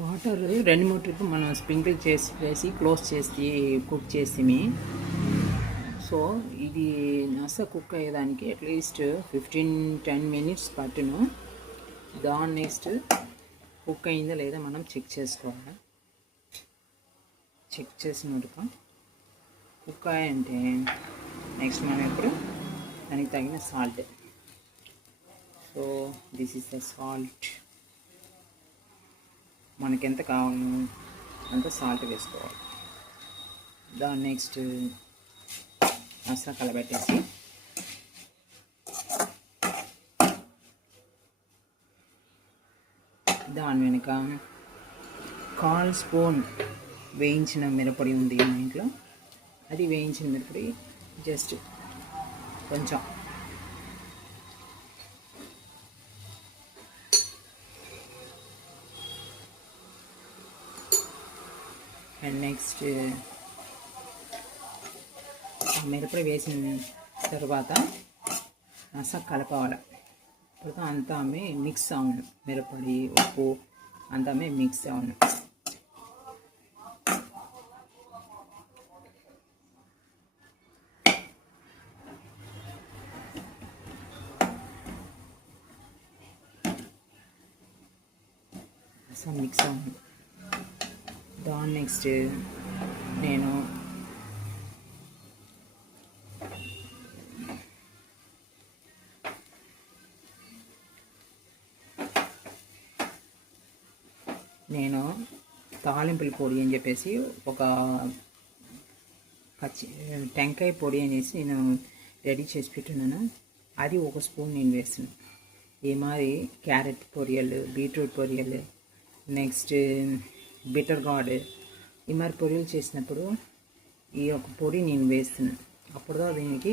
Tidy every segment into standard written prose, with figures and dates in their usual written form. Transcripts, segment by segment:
Water 2-3 trip మనం sprinkle చేసి close చేసి కుక్ చేసి సో ఇది నస కుక్ అయ్యేదానికి అట్లీస్ట్ 15-10 మినిట్స్ పట్టును. దాని నెక్స్ట్ కుక్ అయిందా లేదా మనం చెక్ చేసుకోవాలి. చెక్ చేసినాక కుక్ అయ్యంటే నెక్స్ట్ మనం ఇప్పుడు దానికి తగిన salt. So this is the salt. మనకి ఎంత కావాలో అంత సాల్ట్ వేసుకోవాలి. దాని నెక్స్ట్ మసాలా కలబెట్టేసి దాని వెనుక 1/4 స్పూన్ వేయించిన మిరపొడి ఉంది మా ఇంట్లో. అది వేయించిన మిరపొడి జస్ట్ కొంచెం అండ్ నెక్స్ట్ మిరపొడి వేసిన తర్వాత మసాలా కలపాలి. ఇప్పుడు అంతా మిక్స్ అవును, మిరపొడి ఉప్పు అంతా మిక్స్ అవును. మిక్స్ అవును. దాని నెక్స్ట్ నేను తాలింపుల పొడి అని చెప్పేసి ఒక టెంకాయ పొడి అనేసి నేను రెడీ చేసి పెట్టున్నాను. అది 1 స్పూన్ నేను వేస్తున్నాను. ఈ మాది క్యారెట్ పొరియలు, బీట్రూట్ పొరియలు, నెక్స్ట్ బిటర్ గార్డ్, ఈ మరి పొరియలు చేసినప్పుడు ఈ ఒక పొడి నేను వేస్తున్నాను. అప్పుడుదా దీనికి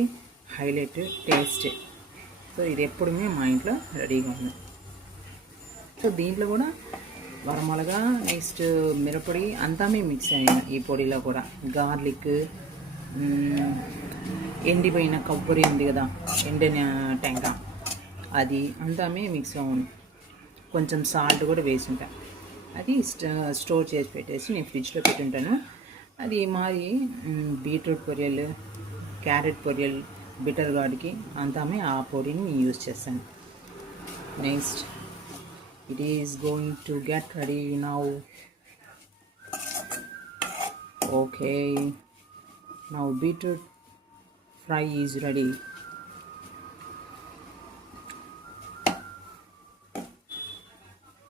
హైలైట్ టేస్ట్. సో ఇది ఎప్పుడుమే మా ఇంట్లో రెడీగా ఉంది. సో దీంట్లో కూడా వరమలగా నెక్స్ట్ మిరపొడి అంతా మిక్స్ అయిన ఈ పొడిలో కూడా గార్లిక్, ఎండిపోయిన కొబ్బరి ఉంది కదా, ఎండిన టెంక, అది అంతా మిక్స్ అవును. కొంచెం సాల్ట్ కూడా వేసి ఉంటాను. అది స్టోర్ చేసి పెట్టేసి నేను ఫ్రిడ్జ్లో పెట్టుంటాను. అది మాది బీట్రూట్ పొరియలు, క్యారెట్ పొరియలు, బిటర్ గార్డ్కి అంతా ఆ పొడిని యూజ్ చేస్తాను. Next it is going to get ready now. Okay, now beetroot fry is ready.